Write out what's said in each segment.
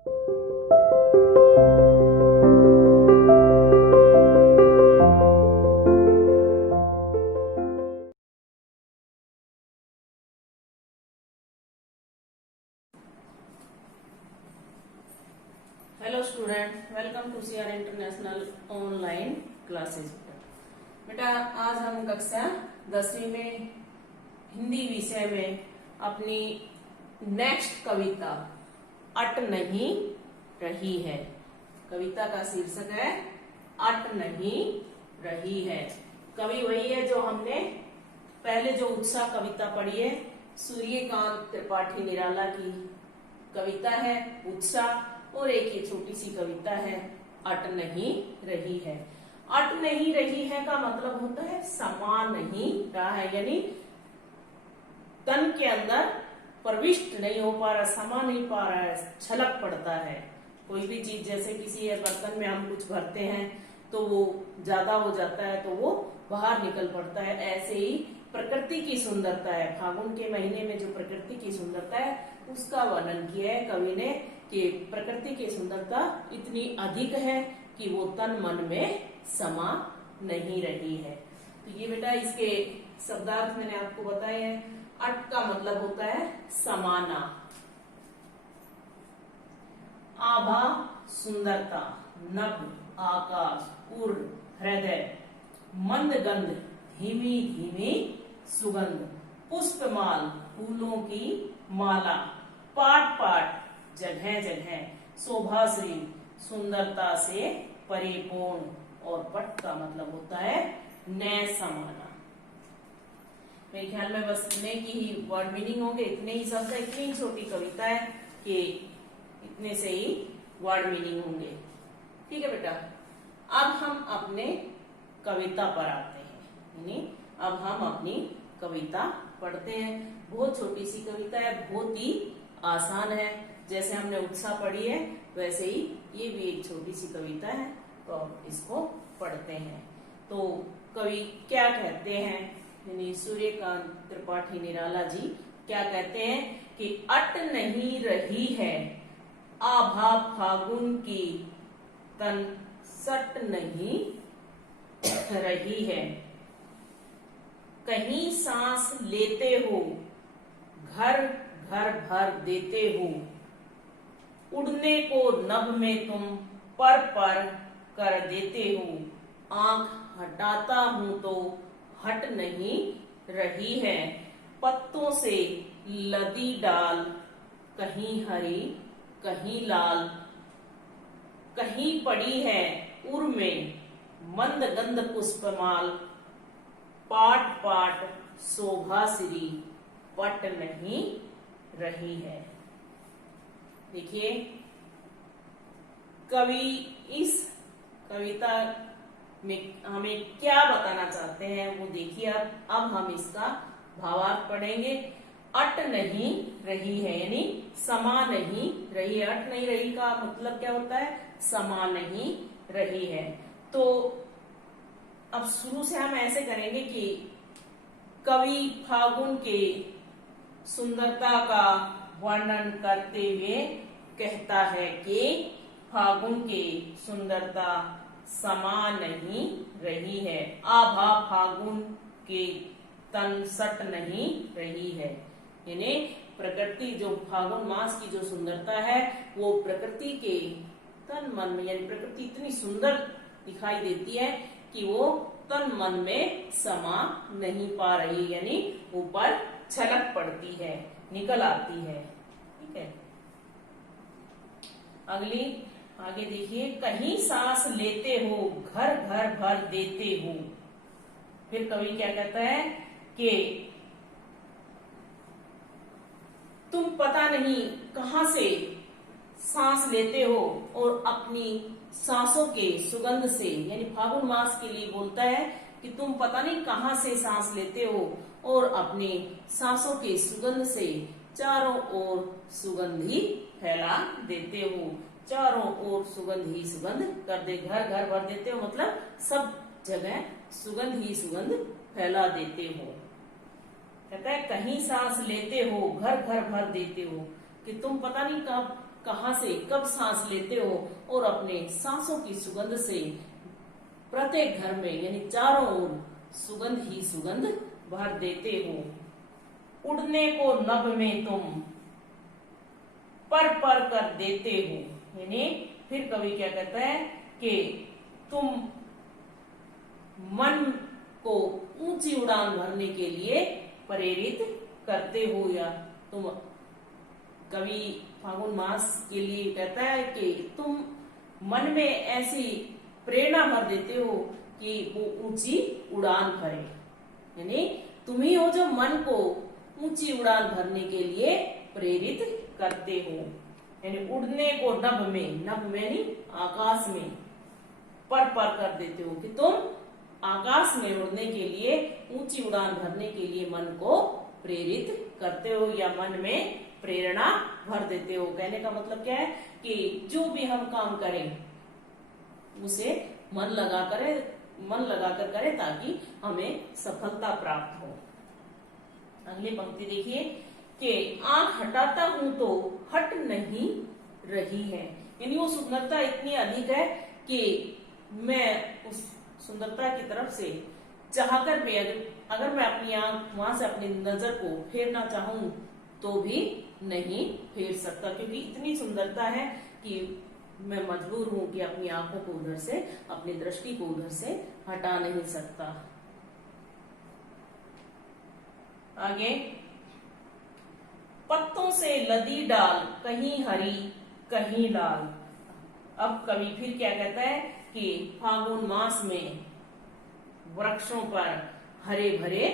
Hello student, welcome to CR international online classes. बेटा आज हम कक्षा 10वीं में हिंदी विषय में अपनी नेक्स्ट कविता अट नहीं रही है। कविता का शीर्षक है अट नहीं रही है। कवि वही है जो हमने पहले जो उत्साह कविता पढ़ी है, सूर्यकांत त्रिपाठी निराला की कविता है उत्साह, और एक ये छोटी सी कविता है अट नहीं रही है। अट नहीं रही है का मतलब होता है समा नहीं रहा है, यानी तन के अंदर प्रविष्ट नहीं हो पा रहा, समा नहीं पा रहा है, छलक पड़ता है। कोई भी चीज जैसे किसी बर्तन में हम कुछ भरते हैं तो वो ज्यादा हो जाता है तो वो बाहर निकल पड़ता है। ऐसे ही प्रकृति की सुंदरता है, फागुन के महीने में जो प्रकृति की सुंदरता है उसका वर्णन किया है कवि ने कि प्रकृति की सुंदरता इतनी अधिक है कि वो तन मन में समा नहीं रही है। तो ये बेटा इसके शब्दार्थ मैंने आपको बताए हैं। अट का मतलब होता है समाना, आभा सुंदरता, नभ आकाश, उर हृदय, मंद गंध धीमी धीमी सुगंध, पुष्पमाल फूलों की माला, पाट पाट जगह जगह, शोभाश्री सुंदरता से परिपूर्ण, और पट का मतलब होता है नए समाना। मेरे ख्याल में बस इतने की ही वर्ड मीनिंग होंगे, इतने ही शब्द है, इतनी ही छोटी कविता है कि इतने से ही वर्ड मीनिंग होंगे। ठीक है बेटा, अब हम अपने कविता पर आते हैं, यानी अब हम अपनी कविता पढ़ते हैं। बहुत छोटी सी कविता है, बहुत ही आसान है। जैसे हमने उत्साह पढ़ी है वैसे ही ये भी एक छोटी सी कविता है, तो अब इसको पढ़ते हैं। तो कवि क्या कहते हैं, यानी सूर्यकांत त्रिपाठी निराला जी क्या कहते हैं कि अट नहीं रही है आभा फागुन की, तन सट नहीं रही है, कहीं सांस लेते हो घर घर भर देते हो, उड़ने को नभ में तुम पर पर कर देते हो, आंख हटाता हूं तो हट नहीं रही है, पत्तों से लदी डाल कहीं हरी कहीं लाल, कहीं पड़ी है उर में मंद गंध पुष्पमाल, पाट पाट शोभा श्री पट नहीं रही है। देखिए कवि इस कविता में हमें क्या बताना चाहते हैं वो देखिए। अब हम इसका भावार्थ पढ़ेंगे। अट नहीं रही है यानी समा नहीं रही है। अट नहीं रही का मतलब क्या होता है, समा नहीं रही है। तो अब शुरू से हम ऐसे करेंगे कि कवि फागुन के सुंदरता का वर्णन करते हुए कहता है कि फागुन की सुंदरता समा नहीं रही है, आभा फागुन के तन सट नहीं रही है। यानी प्रकृति जो फागुन मास की जो सुंदरता है वो प्रकृति के तन मन में, यानी प्रकृति इतनी सुंदर दिखाई देती है कि वो तन मन में समा नहीं पा रही, यानी ऊपर छलक पड़ती है, निकल आती है। ठीक है, अगली आगे देखिए, कहीं सांस लेते हो घर घर भर देते हो। फिर कवि क्या कहता है कि तुम पता नहीं कहां से सांस लेते हो और अपनी सांसों के सुगंध से, यानी फागुन मास के लिए बोलता है कि तुम पता नहीं कहां से सांस लेते हो और अपनी सांसों के सुगंध से चारों ओर सुगंध ही फैला देते हो। चारों ओर सुगंध ही सुगंध कर दे, घर घर भर देते हो मतलब सब जगह सुगंध ही सुगंध फैला देते हो। कहता है कहीं सांस लेते हो घर घर भर देते हो, कि तुम पता नहीं कब कहाँ से कब सांस लेते हो और अपने सांसों की सुगंध से प्रत्येक घर में यानी चारों ओर सुगंध ही सुगंध भर देते हो। उड़ने को नभ में तुम पर पर कर देते हो, यानी फिर कवि क्या कहता है कि तुम मन को ऊंची उड़ान भरने के लिए प्रेरित करते हो, या तुम कवि फागुन मास के लिए कहता है कि तुम मन में ऐसी प्रेरणा भर देते हो कि वो ऊंची उड़ान भरे, यानी तुम ही हो जो मन को ऊंची उड़ान भरने के लिए प्रेरित करते हो। यानी उड़ने को नभ में, नभ में नहीं आकाश में, पर कर देते हो कि तुम आकाश में उड़ने के लिए, ऊंची उड़ान भरने के लिए मन को प्रेरित करते हो या मन में प्रेरणा भर देते हो। कहने का मतलब क्या है कि जो भी हम काम करें उसे मन लगाकर करें ताकि हमें सफलता प्राप्त हो। अगली पंक्ति देखिए कि आंख हटाता हूं तो हट नहीं रही है, यानी वो सुंदरता इतनी अधिक है कि मैं उस सुंदरता की तरफ से चाहकर भी अगर मैं अपनी आंख वहां से अपनी नजर को फेरना चाहूं तो भी नहीं फेर सकता, क्योंकि इतनी सुंदरता है कि मैं मजबूर हूं कि अपनी आंखों को उधर से, अपनी दृष्टि को उधर से हटा नहीं सकता। आगे, पत्तों से लदी डाल कहीं हरी कहीं लाल। अब कवि फिर क्या कहता है कि फागुन मास में वृक्षों पर हरे भरे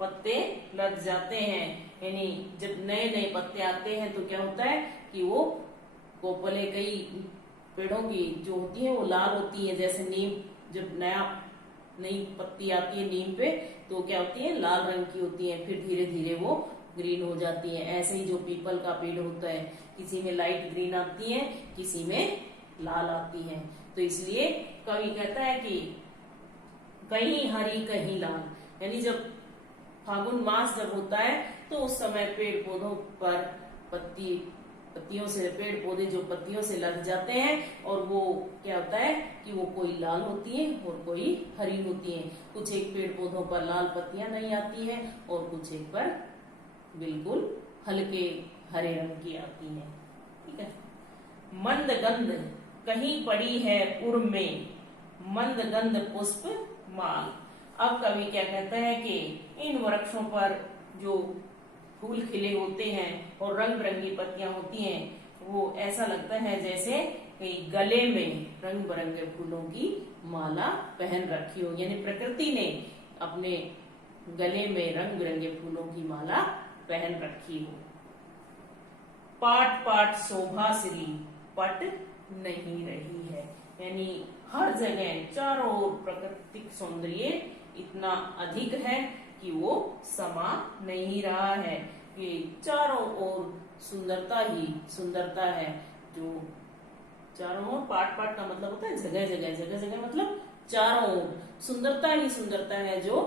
पत्ते लद जाते हैं, यानी जब नए नए पत्ते आते हैं तो क्या होता है कि वो कोपले कई पेड़ों की जो होती है वो लाल होती है, जैसे नीम जब नई पत्ती आती है नीम पे तो क्या होती है लाल रंग की होती है, फिर धीरे धीरे वो ग्रीन हो जाती है। ऐसे ही जो पीपल का पेड़ होता है, किसी में लाइट ग्रीन आती है, किसी में लाल आती है। तो इसलिए कवि कहता है कि कहीं हरी कहीं लाल, यानी जब फागुन मास जब होता है तो उस समय पेड़ पौधों पर पत्तियों से, पेड़ पौधे जो पत्तियों से लग जाते हैं और वो क्या होता है कि वो कोई लाल होती है और कोई हरी होती है। कुछ एक पेड़ पौधों पर लाल पत्तियां नहीं आती हैं और कुछ एक पर बिल्कुल हल्के हरे रंग की आती हैं। ठीक है। मंद गंध कहीं पड़ी है उर्म में, मंद गंध पुष्प माल। अब कवि क्या कहता है कि इन वृक्षों पर जो फूल खिले होते हैं और रंग बिरंगी पत्तियां होती हैं, वो ऐसा लगता है जैसे गले में रंग बिरंगे फूलों की माला पहन रखी हो, यानी प्रकृति ने अपने गले में रंग बिरंगे फूलों की माला पहन रखी हो। पाट पाट शोभा श्री पट नहीं रही है, यानी हर जगह चारों ओर प्राकृतिक सौंदर्य इतना अधिक है कि वो समा नहीं रहा है, कि चारों ओर सुंदरता ही सुंदरता है। जो चारों ओर, पाट पाट का मतलब होता है जगह जगह, जगह जगह मतलब चारों ओर सुंदरता ही सुंदरता है जो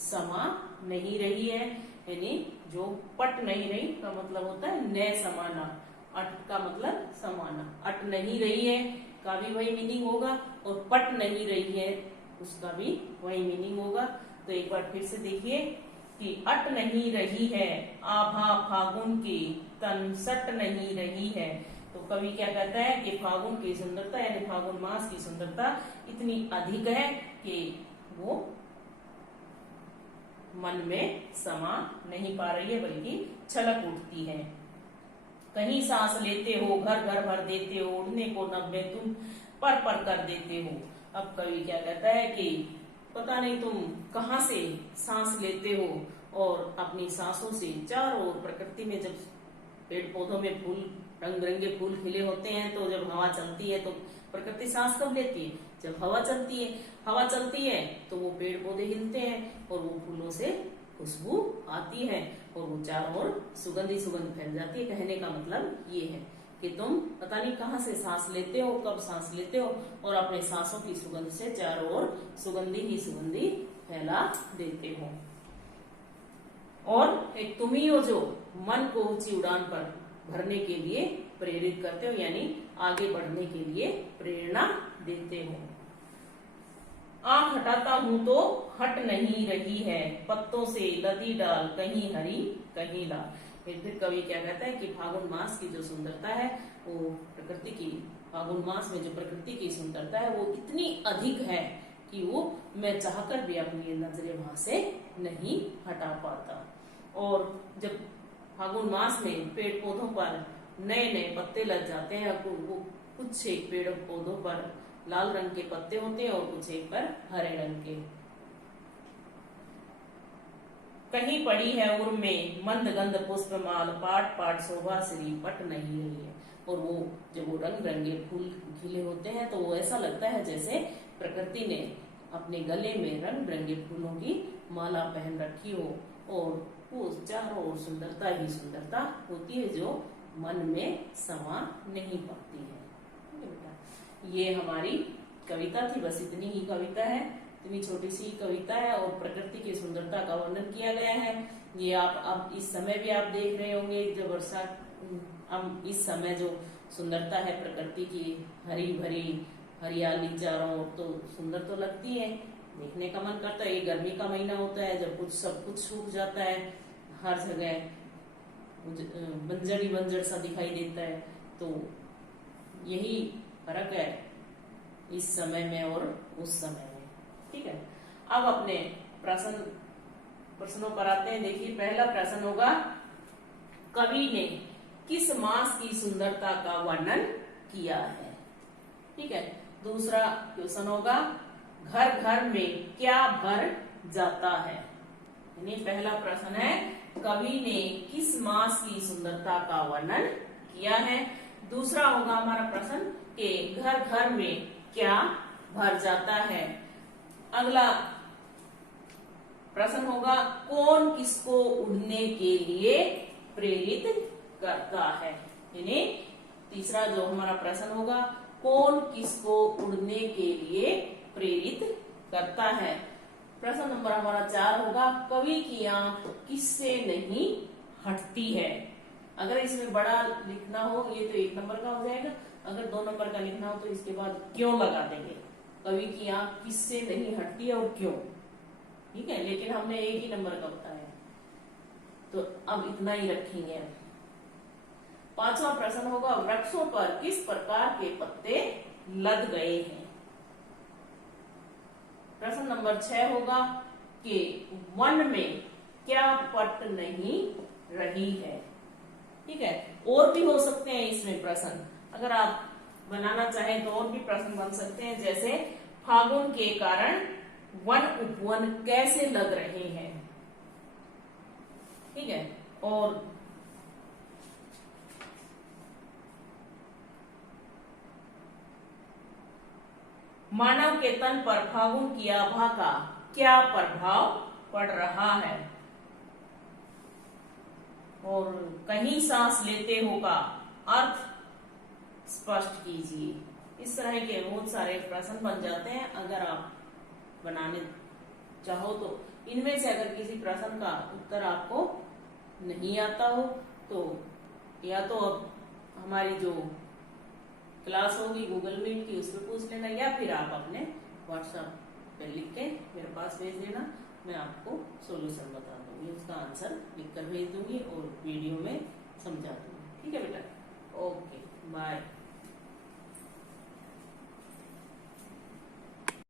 समा नहीं रही है, यानी जो पट नहीं रही का मतलब होता है न समाना, अट का मतलब समाना, अट नहीं रही है का भी वही मीनिंग होगा और पट नहीं रही है उसका भी वही मीनिंग होगा। तो एक बार फिर से देखिए कि अट नहीं रही है आभा फागुन की तन सट नहीं रही है। तो कवि क्या कहता है कि फागुन की सुंदरता यानी फागुन मास की सुंदरता इतनी अधिक है कि वो मन में समा नहीं पा रही है बल्कि छलक उठती है। कहीं सांस लेते हो घर घर भर देते हो, उड़ने को नभ में तुम पर कर देते हो। अब कवि क्या कहता है कि पता नहीं तुम कहाँ से सांस लेते हो और अपनी सांसों से चारों ओर प्रकृति में जब पेड़ पौधों में फूल रंग बिरंगे फूल खिले होते हैं तो जब हवा चलती है तो प्रकृति सांस कब लेती है, जब हवा चलती है। हवा चलती है तो वो पेड़ पौधे हिलते हैं और वो फूलों से खुशबू आती है और वो चारों ओर सुगंध ही सुगंध फैल जाती है। कहने का मतलब ये है कि तुम पता नहीं कहाँ से सांस लेते हो, कब सांस लेते हो और अपने सांसों की सुगंध से चारों ओर सुगंधी ही सुगंधी फैला देते हो। और एक तुम ही हो जो मन को ऊंची उड़ान पर भरने के लिए प्रेरित करते हो, यानी आगे बढ़ने के लिए प्रेरणा देते हो। आंख हटाता हूं तो हट नहीं रही है, पत्तों से लदी डाल कहीं हरी कहीं लाल। फिर कवि क्या कहता है कि फागुन मास की जो सुंदरता है वो प्रकृति की, फागुन मास में जो प्रकृति की सुंदरता है वो इतनी अधिक है कि वो मैं चाहकर भी अपनी नजरें वहां से नहीं हटा पाता। और जब फागुन मास में पेड़ पौधों पर नए नए पत्ते लग जाते हैं, वो कुछ एक पेड़ पौधों पर लाल रंग के पत्ते होते हैं और कुछ एक पर हरे रंग के। कहीं पड़ी है उर्म में मंद गंध पुष्पमाल, पाट पाट शोभा श्री पट नहीं रही है। और वो जब वो रंग बिरंगे फूल खिले होते हैं तो वो ऐसा लगता है जैसे प्रकृति ने अपने गले में रंग बिरंगे फूलों की माला पहन रखी हो, और वो चारों ओर सुंदरता ही सुंदरता होती है जो मन में समा नहीं पाती है। ये हमारी कविता थी, बस इतनी ही कविता है, इतनी छोटी सी कविता है और प्रकृति की सुंदरता का वर्णन किया गया है। ये आप अब इस समय भी आप देख रहे होंगे, जो वर्षा, अब इस समय जो सुंदरता है प्रकृति की, हरी भरी हरियाली चारों ओर, तो सुंदर तो लगती है, देखने का मन करता है। ये गर्मी का महीना होता है जब कुछ सब कुछ सूख जाता है, हर जगह बंजर ही बंजर सा दिखाई देता है। तो यही फर्क है इस समय में और उस समय में। ठीक है, अब अपने प्रश्नों पर आते हैं। देखिए, पहला प्रश्न होगा, कवि ने किस मास की सुंदरता का वर्णन किया है। ठीक है, दूसरा क्वेश्चन होगा, घर घर में क्या भर जाता है। यानी पहला प्रश्न है, कवि ने किस मास की सुंदरता का वर्णन किया है। दूसरा होगा हमारा प्रश्न कि घर घर में क्या भर जाता है। अगला प्रश्न होगा, कौन किसको उड़ने के लिए प्रेरित करता है। यानी तीसरा जो हमारा प्रश्न होगा, कौन किसको उड़ने के लिए प्रेरित करता है। प्रश्न नंबर हमारा 4 होगा, कवि की आंख किससे नहीं हटती है। अगर इसमें बड़ा लिखना हो, ये तो 1 नंबर का हो जाएगा, अगर 2 नंबर का लिखना हो तो इसके बाद क्यों लगा देंगे। कवि की आंख किससे नहीं हटती है और क्यों। ठीक है, लेकिन हमने 1 ही नंबर का बताया, तो अब इतना ही रखेंगे। पांचवा प्रश्न होगा, वृक्षों पर किस प्रकार के पत्ते लद गए हैं। प्रश्न नंबर 6 होगा कि वन में क्या पट नहीं रही है। ठीक है, और भी हो सकते हैं इसमें प्रश्न, अगर आप बनाना चाहें तो और भी प्रश्न बन सकते हैं, जैसे फागुन के कारण वन उपवन कैसे लग रहे हैं। ठीक है, और मानव के तन पर फागुन की आभा का क्या प्रभाव पड़ रहा है। और कहीं सांस लेते हो का अर्थ स्पष्ट कीजिए। इस तरह के बहुत सारे प्रश्न बन जाते हैं अगर आप बनाने चाहो तो। इनमें से अगर किसी प्रश्न का उत्तर आपको नहीं आता हो तो या तो अब हमारी जो क्लास होगी गूगल मीट की, उसमें पूछ लेना, या फिर आप अपने व्हाट्सएप पे लिख के मेरे पास भेज देना, मैं आपको सॉल्यूशन बता दूंगी, उसका आंसर लिखकर भेज दूंगी और वीडियो में समझा दूंगी। ठीक है बेटा, ओके बाय।